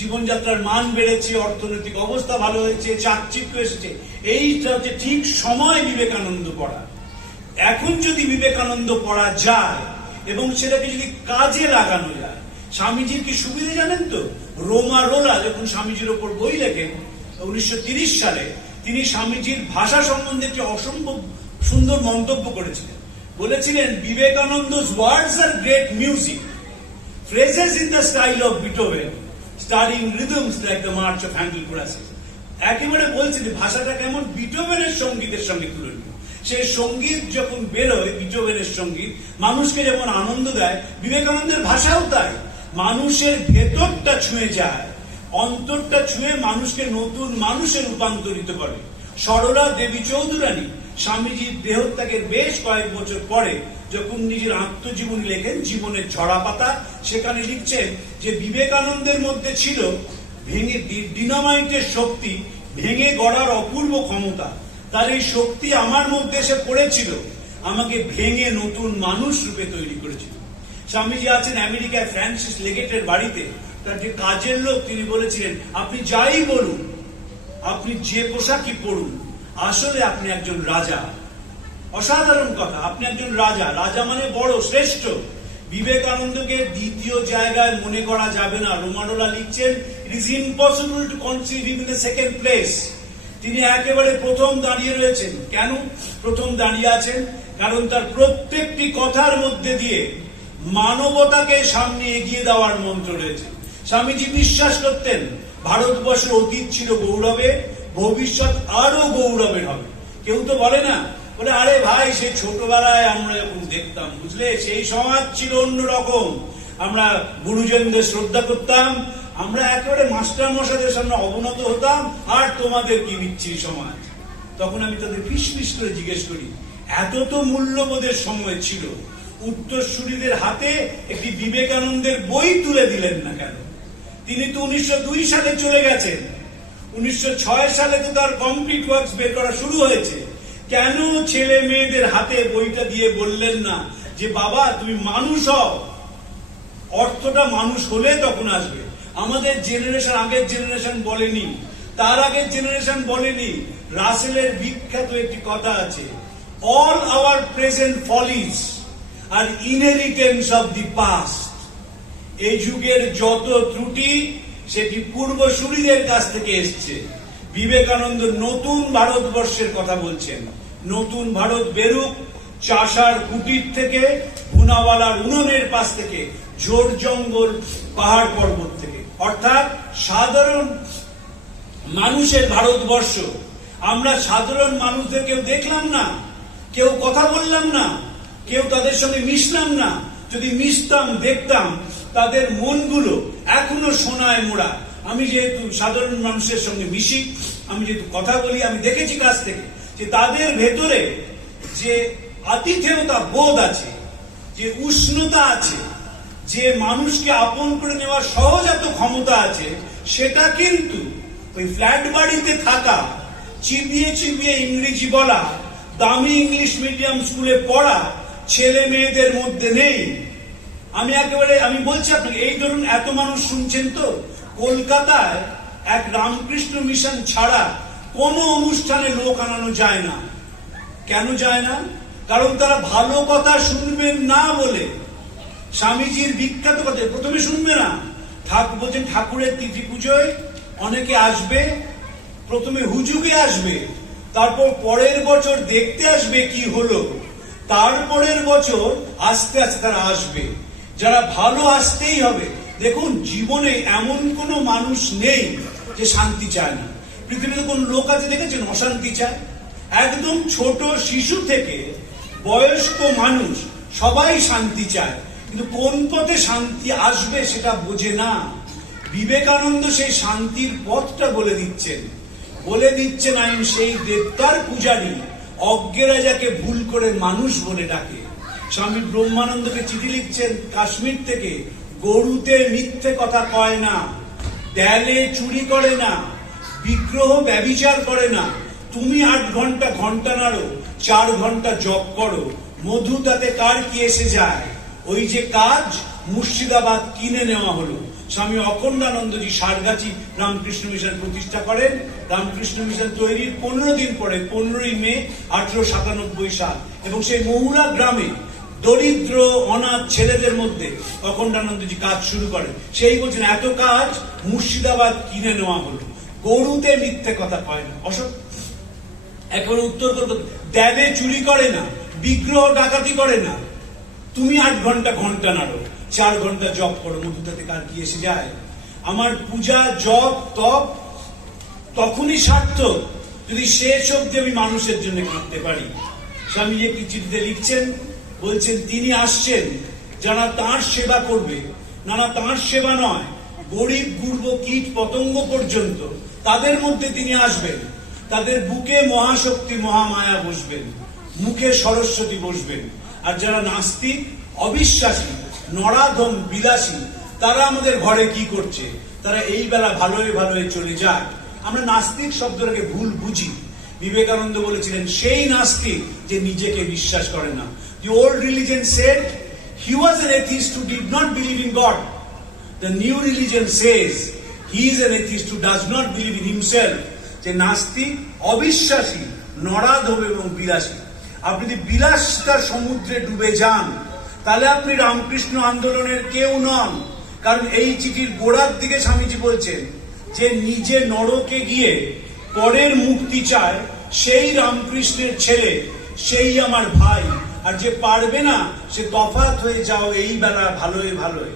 জীবনযাত্রার মান বেড়েছে, অর্থনৈতিক অবস্থা ভালো হয়েছে, চাকচিক্য এসেছে। এইটা হচ্ছে ঠিক সময় বিবেকানন্দ পড়া। এখন যদি বিবেকানন্দ পড়া যায় এবং সেটাকে যদি কাজে লাগানো যায়, স্বামীজির কি সুবিধা জানেন তো? রোমা রোলা যখন স্বামীজির ওপর বই লেখেন 1930 সালে, তিনি স্বামীজির ভাষা সম্বন্ধে একটি অসম্ভব সুন্দর মন্তব্য করেছিলেন। বলেছিলেন, বিবেকানন্দ's words are great music, phrases in the style of Beethoven, starring rhythms like the march of Handel Choruses। একেবারে বলছেন ভাষাটা কেমন বিটোভেনের সঙ্গীতের সঙ্গে তুলনীয়। সেই সঙ্গীত যখন বেরোয়, বিটোভেনের সঙ্গীত মানুষকে যেমন আনন্দ দেয়, বিবেকানন্দের ভাষাও তাই। মানুষের ভেতরটা ছুঁয়ে যায়, অন্তরটা ছুঁয়ে মানুষকে নতুন মানুষে রূপান্তরিত করে। সরলা দেবী চৌধুরানী স্বামীজির দেহত্যাগের বেশ কয়েক বছর পরে যখন নিজের আত্মজীবনী লেখেন, জীবনের ঝরা পাতা, সেখানে লিখছেন যে বিবেকানন্দের মধ্যে ছিল ডিনামাইটের শক্তি, ভেঙে গড়ার অপূর্ব ক্ষমতা। তার এই শক্তি আমার মধ্যে এসে পড়েছিল, আমাকে ভেঙে নতুন মানুষ রূপে তৈরি করেছিল। স্বামীজি আছেন আমেরিকায় ফ্রান্সিস লেগেটের বাড়িতে, তার যে কাজের লোক, তিনি বলেছিলেন, আপনি যাই বলুন, আপনি যে পোশাকই পড়ুন, আসলে আপনি একজন রাজা। অসাধারণ কথা, আপনি একজন রাজা। রাজা মানে বড়, শ্রেষ্ঠ। বিবেকানন্দকে দ্বিতীয় জায়গায় মনে করা যাবে না। রোমানোলা লিখছেন, it is impossible to conceive him in the second place. তিনি একেবারে প্রথম দাঁড়িয়ে রয়েছেন। কেন প্রথম দাঁড়িয়ে আছেন? কারণ তার প্রত্যেকটি কথার মধ্যে দিয়ে মানবতাকে সামনে এগিয়ে দেওয়ার মন্ত্র রয়েছে। স্বামীজি বিশ্বাস করতেন ভারতবর্ষের অতীত ছিল গৌরবে, ভবিষ্যৎ আরো গৌরবের হবে। কেউ তো বলে না, বলে আরে ভাই সে ছোটবেলায় আমরা যখন দেখতাম, বুঝলে, সেই সমাজ ছিল অন্যরকম। আমরা গুরুজনদের শ্রদ্ধা করতাম, আমরা একেবারে মাস্টার মশাইদের সামনে অবনত হতাম, আর তোমাদের কি বিচ্ছিরি সমাজ। তখন আমি তাদের ফিস করে জিজ্ঞেস করি, এত তো মূল্যবোধের সময় ছিল, উত্তরসূরিদের হাতে একটি বিবেকানন্দের বই তুলে দিলেন না কেন? তিনি তো 1902 সালে চলে গেছেন, 1906 সালে তো তার কমপ্লিট ওয়ার্কস বের করা শুরু হয়েছে। কেন ছেলে মেয়েদের হাতে বইটা দিয়ে বললেন না যে বাবা তুমি মানুষ হও? অর্থটা মানুষ হলে তখন আসবে। আমাদের জেনারেশন, আগের জেনারেশন বলেনি, তার আগের জেনারেশন বলেনি। রাসেলের বিখ্যাত একটি কথা আছে, all our present follies are inheritance of the past. এই যুগের যত ত্রুটি সেটি পূর্বসূরীদের কাছ থেকে এসছে। বিবেকানন্দ নতুন ভারতবর্ষের কথা বলছেন। নতুন ভারত বেরুক চাষার কুটির থেকে, ভুনাওয়ালার উনুনের পাশ থেকে, ঝোড় জঙ্গল, পাহাড় পর্বত থেকে, অর্থাৎ সাধারণ মানুষের ভারতবর্ষ। আমরা সাধারণ মানুষদের কেউ দেখলাম না, কেউ কথা বললাম না, কেউ তাদের সঙ্গে মিশলাম না। যদি মিশতাম, দেখতাম তাদের মনগুলো এখনো সোনায় মোড়া। আমি যেহেতু সাধারণ মানুষের সঙ্গে মিশি, আমি যেহেতু কথা বলি, আমি দেখেছি কাছ থেকে যে তাদের ভেতরে যে আতিথেয়তা বোধ আছে, যে উষ্ণতা আছে, যে মানুষকে আপন করে নেওয়ার সহজাত ক্ষমতা আছে, সেটা কিন্তু ওই ফ্ল্যাট বাড়িতে থাকা, চিবিয়ে চিবিয়ে ইংরেজি বলা, দামি ইংলিশ মিডিয়াম স্কুলে পড়া, ছেলে মেয়েদের মধ্যে নেই। আমি বলছি আপনাকে, এই ধরুন এত মানুষ শুনছেন তো, কলকাতায় এক রামকৃষ্ণ মিশন ছাড়া কোনো অনুষ্ঠানে লোক আনানো যায় না। কেন যায় না? কারণ তারা ভালো কথা শুনবেন না বলে। স্বামীজির বিখ্যাত কথা প্রথমে শুনবে না। বলছেন ঠাকুরের তিথি পুজোয় অনেকে আসবে, প্রথমে হুজুগে আসবে, তারপর পরের বছর দেখতে আসবে কি হলো, তারপরের বছর আস্তে আস্তে তারা আসবে। যারা ভালো আসতেই হবে। দেখুন, জীবনে এমন কোনো মানুষ নেই যে শান্তি চায় না। পৃথিবীতে কোন লোক আছে দেখেছেন অশান্তি চায়? একদম ছোট শিশু থেকে বয়স্ক মানুষ সবাই শান্তি চায়, কিন্তু কোন পথে শান্তি আসবে সেটা বোঝে না। বিবেকানন্দ সেই শান্তির পথটা বলে দিচ্ছেন আমি সেই দেবতার পূজারী, অজ্ঞেরা যাকে ভুল করে মানুষ বলে ডাকে। স্বামী ব্রহ্মানন্দকে চিঠি লিখছেন কাশ্মীর থেকে, গরুতে মিথ্যে কথা কয় না, দেয়ালে চুরি করে না, বিগ্রহ ব্যভিচার করে না। তুমি 8 ঘন্টা ঘন্টা নাড়ো, 4 ঘন্টা জপ করো, মধু তাতে কার কি এসে যায়? ওই যে কাজ মুর্শিদাবাদ কিনে নেওয়া হলো। স্বামী অখণ্ডানন্দজি সারগাছি রামকৃষ্ণ মিশন প্রতিষ্ঠা করেন। রামকৃষ্ণ মিশন তৈরির 15 দিন পরে 15ই মে 1897 সাল, এবং সেই মহুরা গ্রামে দরিদ্র অনাথ ছেলেদের মধ্যে অখণ্ডানন্দজি কাজ শুরু করেন। সেই বলছেন এত কাজ মুর্শিদাবাদ কিনে নেওয়া হলো, গরুতে মিথ্যে কথা কয় না। এখন উত্তর করতে, দেবে চুরি করে না, বিগ্রহ ডাকাতি করে না, তুমি 8 ঘন্টা ঘন্টা নাড়ো, 4 ঘন্টা জপ করো, মধুটাতে কার কি এসে যায়? আমার পূজা জপ তপ তখনই সার্থক যদি শেষ অব্দি আমি মানুষের জন্য করতে পারি। স্বামীজি একটি চিঠিতে লিখছেন, বলছেন তিনি আসছেন যারা তাঁর সেবা করবে, না তাঁর সেবা নয়, গরিব গুর্ব কীট পতঙ্গ পর্যন্ত তাদের মধ্যে তিনি আসবেন। তাদের বুকে মহাশক্তি মহামায়া বসবেন, মুখে সরস্বতী বসবেন। আর যারা নাস্তিক, অবিশ্বাসী, নরাধম, বিলাসী, তারা আমাদের ঘরে কি করছে? তারা এই বেলা ভালোই ভালোই চলে যায়। আমরা নাস্তিক শব্দটাকে ভুল বুঝি। বিবেকানন্দ বলেছিলেন সেই নাস্তিক যে নিজেকে বিশ্বাস করে না। The old religion said he was an atheist who did not believe in God. The new religion says he is an atheist who does not believe in himself. যে নাস্তিক, অবিশ্বাসী, নরাধম এবং বিলাসী। আপনি যদি বিলাসিতার সমুদ্রে ডুবে যান, তাহলে আপনি রামকৃষ্ণ আন্দোলনের কেউ নন। কারণ এই চিঠির গোড়ার দিকে স্বামীজি বলছেন যে নিজে নরকে গিয়ে পরের মুক্তি চায়, সেই রামকৃষ্ণের ছেলে, সেই আমার ভাই। আর যে পারবে না সে তফাৎ হয়ে যাও এই বেলা ভালোই ভালোই।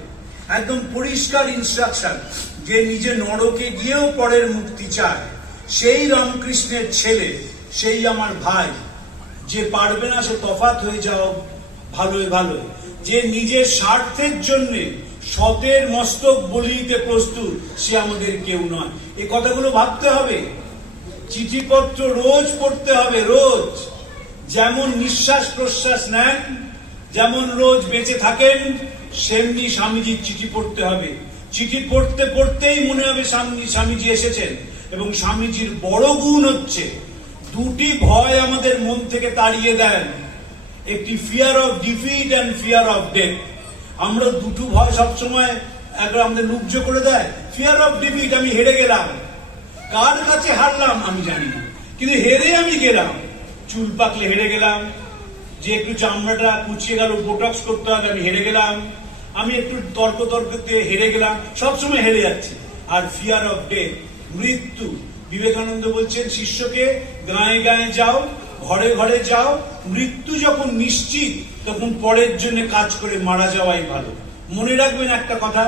একদম পরিষ্কার ইনস্ট্রাকশন, যে নিজে নরকে গিয়েও পরের মুক্তি চায়, সেই রামকৃষ্ণের ছেলে, সেই আমার ভাই। যে পারবে না সে তফাৎ হয়ে যাও ভালোই ভালোই। যে নিজের স্বার্থের জন্য সতের মস্তক বলি দিতে প্রস্তুত, সে আমাদের কেউ নয়। এই কথাগুলো ভাবতে হবে। চিঠিপত্র রোজ পড়তে হবে, রোজ। যেমন নিঃশ্বাস প্রশ্বাস নেন, যেমন রোজ বেঁচে থাকেন, সেমনি স্বামীজির চিঠি পড়তে হবে। চিঠি পড়তে পড়তেই মনে হবে স্বামীজি এসেছেন। এবং স্বামীজির বড় গুণ হচ্ছে, দুটি ভয় আমাদের মন থেকে তাড়িয়ে দেন। একটি fear of defeat and fear of death. আমরা দুটো ভয় সবসময় একবার আমাদের লুব্জ করে দেয়। ফিয়ার অফ ডিফিট, আমি হেরে গেলাম। কার কাছে হারলাম আমি জানি না, কিন্তু হেরে আমি গেলাম। চুল পাকলে হেরে গেলাম, যে একটু চামড়াটা কুচিয়ে গেল, বোটক্স করতে হবে, আমি হেরে গেলাম। আমি একটু তর্কতে হেরে গেলাম, সবসময় হেরে যাচ্ছি। আর ফিয়ার অফ ডেথ, মৃত্যু। বিবেকানন্দ বলছেন শিষ্যকে, গায়ে গায়ে যাও, ঘরে ঘরে যাও, মৃত্যু যখন নিশ্চিত তখন পরের জন্য কাজ করে মারা যাওয়াই ভালো। মনে রাখবেন একটা কথা,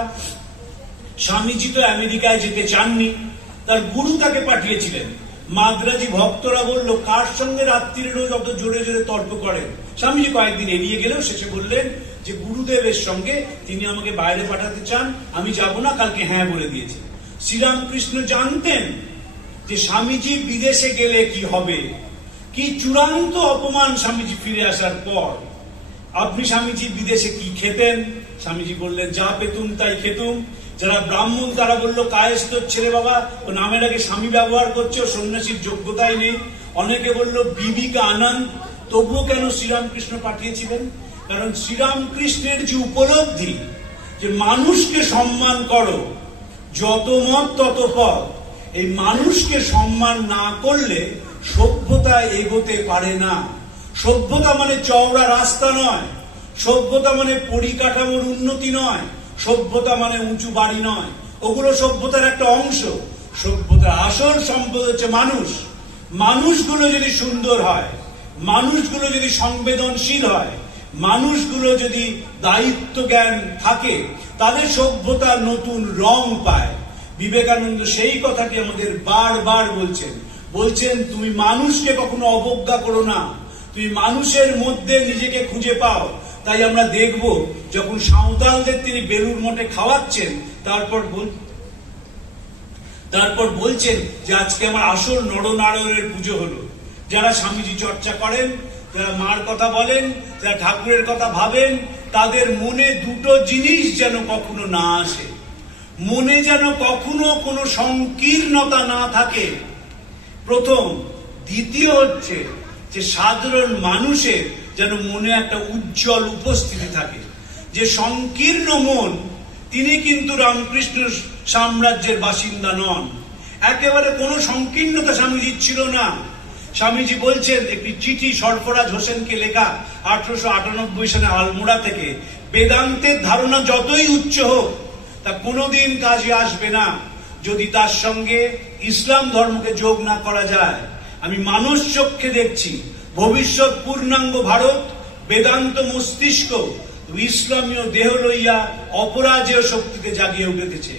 স্বামীজি তো আমেরিকায় যেতে চাননি, তার গুরু তাকে পাঠিয়েছিলেন। মাদ্রাজি ভক্তরা বলল, কার সঙ্গে রাত্রির রোজ অত জোরে জোরে তর্ক করেন? স্বামীজি কয়েকদিন এড়িয়ে গেলেও শেষে বললেন যে গুরুদেবের সঙ্গে তিনি আমাকে বাইরে পাঠাতে চান, আমি যাব না, কালকে হ্যাঁ বলে দিয়েছে। শ্রীরামকৃষ্ণ জানতেন যে স্বামীজি বিদেশে গেলে কি হবে, কি চূড়ান্ত অপমান স্বামীজি ফিরে আসার পর। আপনি স্বামীজি বিদেশে কি খেতেন? স্বামীজি বললেন, যা পেতুম তাই খেতুম। যারা ব্রাহ্মণ তারা বলল, কায়েস্ত ছেলে বাবা, ও নামের আগে স্বামী ব্যবহার করছে, ও সন্ন্যাসীর যোগ্যতাই নেই। অনেকে বলল বিবিকা আনন্দ, তবুও কেন শ্রীরামকৃষ্ণ পাঠিয়েছিলেন? কারণ শ্রীরামকৃষ্ণের যে উপলব্ধি যে মানুষকে সম্মান করো, যত মত তত পথ, এই মানুষকে সম্মান না করলে সভ্যতা এগোতে পারে না। সভ্যতা মানে চওড়া রাস্তা নয়, সভ্যতা মানে পরিকাঠামোর উন্নতি নয়, সভ্যতা মানে উঁচু বাড়ি নয়, ওগুলো সভ্যতার একটা অংশ। সভ্যতার আসল সম্পদ হচ্ছে মানুষ। মানুষগুলো যদি সুন্দর হয়, মানুষগুলো যদি সংবেদনশীল হয়, মানুষগুলো যদি দায়িত্ব জ্ঞান থাকে, তাদের সভ্যতা নতুন রং পায়। বিবেকানন্দ সেই কথাটি আমাদের বারবার বলছেন তুমি মানুষকে কখনো অবজ্ঞা করো না, তুমি মানুষের মধ্যে নিজেকে খুঁজে পাও। তাই আমরা দেখব যখন সাঁওতালদের তিনি বেলুড় মঠে খাওয়াচ্ছেন, তারপর বলছেন যে আজকে আমার আসল নরনারায়ণের পুজো হলো। যারা স্বামীজি চর্চা করেন, যারা মার কথা বলেন, যারা ঠাকুরের কথা ভাবেন, তাদের মনে দুটো জিনিস যেন কখনো না আসে, মনে যেন কখনো কোনো সংকীর্ণতা না থাকে, প্রথম। দ্বিতীয় হচ্ছে যে সাধারণ মানুষের যেন মনে একটা উজ্জ্বল উপস্থিতি থাকে। যে সংকীর্ণ মন, তিনি কিন্তু রামকৃষ্ণ সাম্রাজ্যের বাসিন্দা নন। একেবারে কোনো সংকীর্ণতা স্বামীজির ছিল না। স্বামীজি বলছেন একটি চিঠি সরফরাজ হোসেনকে লেখা 1898 সালে আলমোড়া থেকে, বেদান্তের ধারণা যতই উচ্চ হোক তা কোনোদিন কাজে আসবে না যদি তার সঙ্গে ইসলাম ধর্মকে যোগ না করা যায়। আমি মানুষ চক্ষে দেখছি ভবিষ্যৎ পূর্ণাঙ্গ ভারত বেদান্ত মস্তিষ্ক ইসলামীয় দেহ লইয়া অপরাজেয় শক্তিতে জাগিয়ে উঠেছে।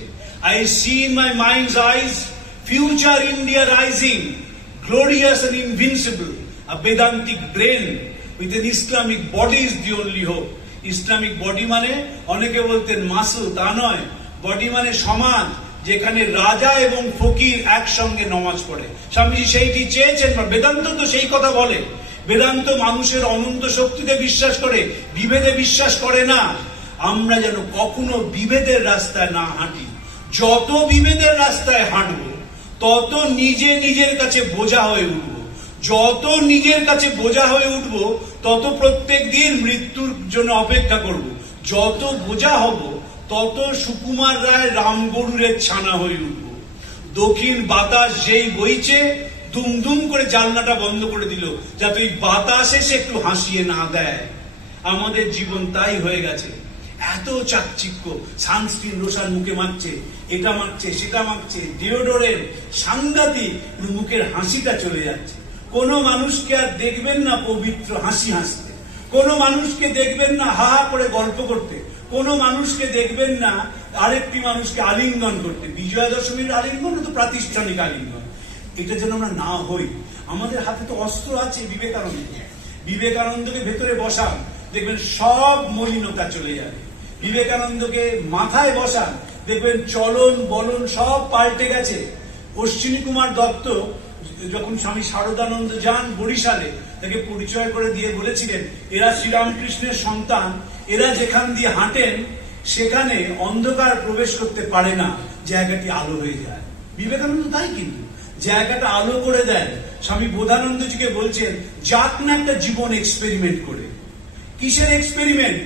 I see in my mind's eyes future India rising, glorious and invincible. A Vedantic brain with an Islamic body is the only hope. Islamic body মানে অনেকে বলতেন মাসুল, তা নয়। বডি মানে সমাজ, যেখানে রাজা এবং ফকির একসঙ্গে নমাজ পড়ে। স্বামীজি সেইটি চেয়েছেন। বেদান্ত তো সেই কথা বলে। বেদান্ত মানুষের অনন্ত শক্তিতে বিশ্বাস করে, বিভেদে বিশ্বাস করে না। আমরা যেন কখনো বিভেদের রাস্তায় না হাঁটি। যত বিভেদের রাস্তায় হাঁটবো তত নিজের কাছে বোঝা হয়ে উঠবো। যত নিজের কাছে বোঝা হয়ে উঠবো তত প্রত্যেক দিন মৃত্যুর জন্য অপেক্ষা করব। যত বোঝা হব তত সুকুমার রায় রামগরুরের ছানা হয়ে উঠবো। দক্ষিণ বাতাস যেই বইছে দুম করে জানলাটা বন্ধ করে দিল, যাতে ওই বাতাস এসে একটু হাসিয়ে না দেয়। আমাদের জীবন তাই হয়ে গেছে। এত চাকচিক্য, সানস্ক্রিন লোশন মুখে মাখছে, এটা মাখছে, সেটা মাখছে, ডিওডোরেন্ট, সাংঘাতিক, মুখের হাসিটা চলে যাচ্ছে। কোনো মানুষকে আর দেখবেন না পবিত্র হাসি হাসতে, কোনো মানুষকে দেখবেন না হা হা করে গল্প করতে, কোনো মানুষকে দেখবেন না আরেকটি মানুষকে আলিঙ্গন করতে। বিজয়া দশমীর আলিঙ্গন তো প্রাতিষ্ঠানিক আলিঙ্গন। এটা যেন আমরা না হই। আমাদের হাতে তো অস্ত্র আছে। বিবেকানন্দকে ভেতরে বসান, দেখবেন সব মলিনতা চলে যাবে। বিবেকানন্দকে মাথায় বসান, দেখবেন চলন বলন সব পাল্টে গেছে। অশ্বিনী কুমার দত্ত যখন স্বামী শারদানন্দ যান বরিশালে, তাকে পরিচয় করে দিয়ে বলেছিলেন এরা শ্রীরামকৃষ্ণের সন্তান, এরা যেখান দিয়ে হাঁটেন সেখানে অন্ধকার প্রবেশ করতে পারে না, জায়গাটি আলো হয়ে যায়। বিবেকানন্দ তাই কিন্তু জায়গাটা আলো করে দেন। স্বামী বোধানন্দজিকে বলছেন যাক না একটা জীবন এক্সপেরিমেন্ট করে। কিসের এক্সপেরিমেন্ট?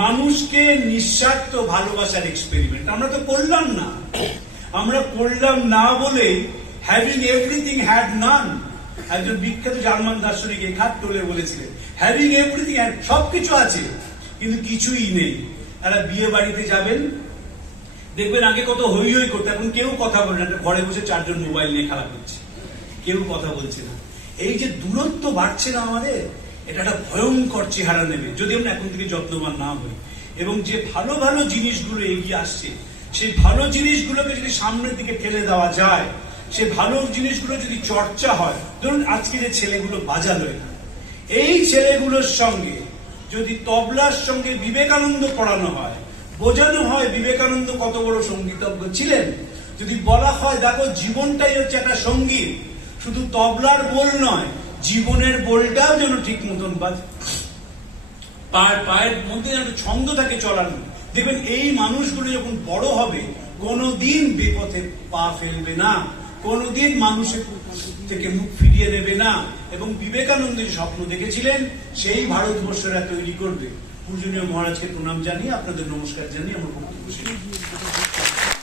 মানুষকে নিঃস্বার্থ ভালোবাসার এক্সপেরিমেন্ট। আমরা তো করলাম না। আমরা করলাম না বলে হ্যাভিং এভরিথিং হ্যাড নান। একজন বিখ্যাত জার্মান দার্শনিক এখাত টোলে বলেছিলেন হ্যাভিং এভরিথিং, সবকিছু আছে কিন্তু কিছুই নেই। একটা বিয়ে বাড়িতে যাবেন, দেখবেন আগে কত হই হই করতে, এখন কেউ কথা বলে না। ঘরে বসে 4 জন মোবাইল নিয়ে খেলা করছে, কেউ কথা বলছে না। এই যে দূরত্ব বাড়ছে না আমাদের, এটা একটা ভয়ঙ্কর চেহারা নেবে যদি আমরা এখন থেকে যত্নবান না হই। এবং যে ভালো ভালো জিনিসগুলো এগিয়ে আসছে, সেই ভালো জিনিসগুলোকে যদি সামনের দিকে ঠেলে দেওয়া যায়, সে ভালো জিনিসগুলো যদি চর্চা হয়। ধরুন আজকে যে ছেলেগুলো বাজালো, এই ছেলেগুলোর সঙ্গে যদি তবলার সঙ্গে বিবেকানন্দ পড়ানো হয়, বোঝানো হয় বিবেকানন্দ কত বড় সঙ্গীতজ্ঞ ছিলেন, যদি বলা হয় দেখো জীবনটাই হচ্ছে একটা সঙ্গীত, শুধু তবলার বোল নয়, জীবনের বোলটাও যেন ঠিক মতন বাজে, পায়ের মধ্যে যেন ছন্দ থাকে চলানো। দেখবেন এই মানুষগুলো যখন বড় হবে কোনোদিন বেপথে পা ফেলবে না, কোনোদিন মানুষের থেকে মুখ ফিরিয়ে নেবে না। এবং বিবেকানন্দ যে স্বপ্ন দেখেছিলেন সেই ভারতবর্ষরা তৈরি করবে। পূজনীয় মহারাজকে প্রণাম জানিয়ে আপনাদের নমস্কার জানিয়ে আমার বক্তব্য শেষ করছি।